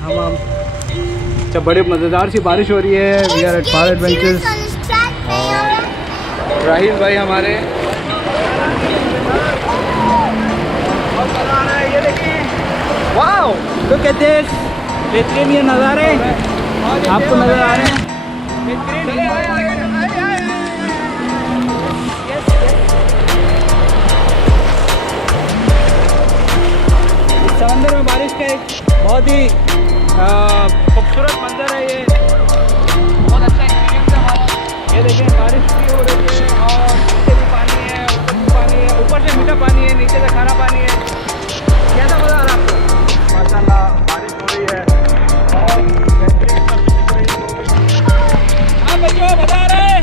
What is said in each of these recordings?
हम जब बड़े मज़ेदार सी बारिश हो रही है। We are at FarAdventures। Rahil भाई हमारे ये देखिए, वाओ लुक एट दिस, बेहतरीन ये नज़ारे आपको नज़र आ रहे हैं। समंदर में बारिश का एक बहुत ही खूबसूरत मंजर है। ये बहुत अच्छा एक्सपीरियंस है हमारा। ये देखें बारिश भी हो रही है और नीचे भी पानी है, ऊपर भी पानी है, ऊपर से मीठा पानी है, नीचे से खारा पानी है। कैसा मज़ा आ रहा है आपको? माशाल्लाह बारिश हो रही है और बेहतरीन सब दिख रही है। हाँ बच्चों मज़ा आ रहा है?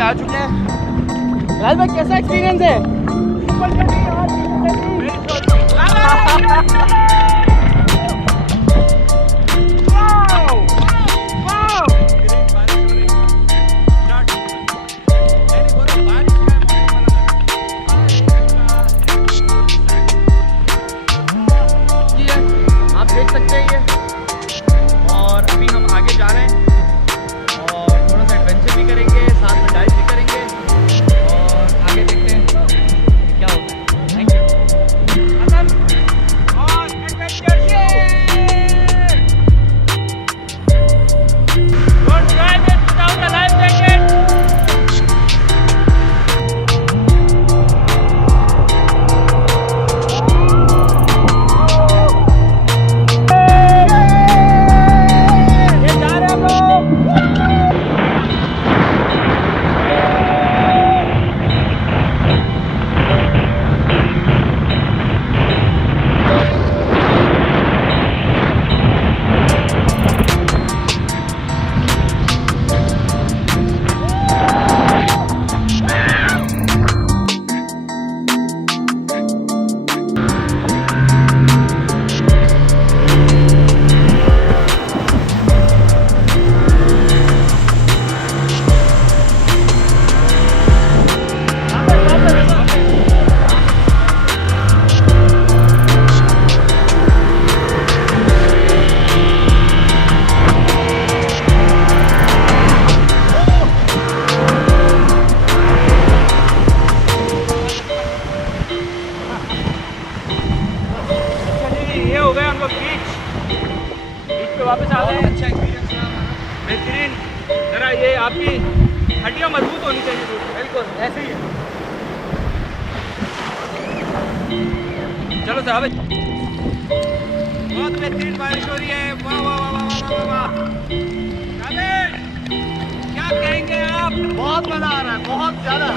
आ चुके हैं। राज भाई कैसा एक्सपीरियंस है? आप देख सकते हैं ये, और अभी हम आगे जा रहे हैं और थोड़ा सा एडवेंचर भी करेंगे, साथ में डाइव भी करेंगे और आगे देखते हैं क्या होता है। थैंक यू और adventure. Don't drive it without a life jacket. वापस आ गए। अच्छा एक्सपीरियंस रहा हमारा, बेहतरीन। जरा ये आपकी हड्डियाँ मजबूत होनी चाहिए। बिल्कुल ऐसे ही है। चलो साहब, बहुत बेहतरीन बारिश हो रही है। वाह वाह वाह वाह वाह वाह। क्या कहेंगे आप? बहुत मजा आ रहा है, बहुत ज़्यादा।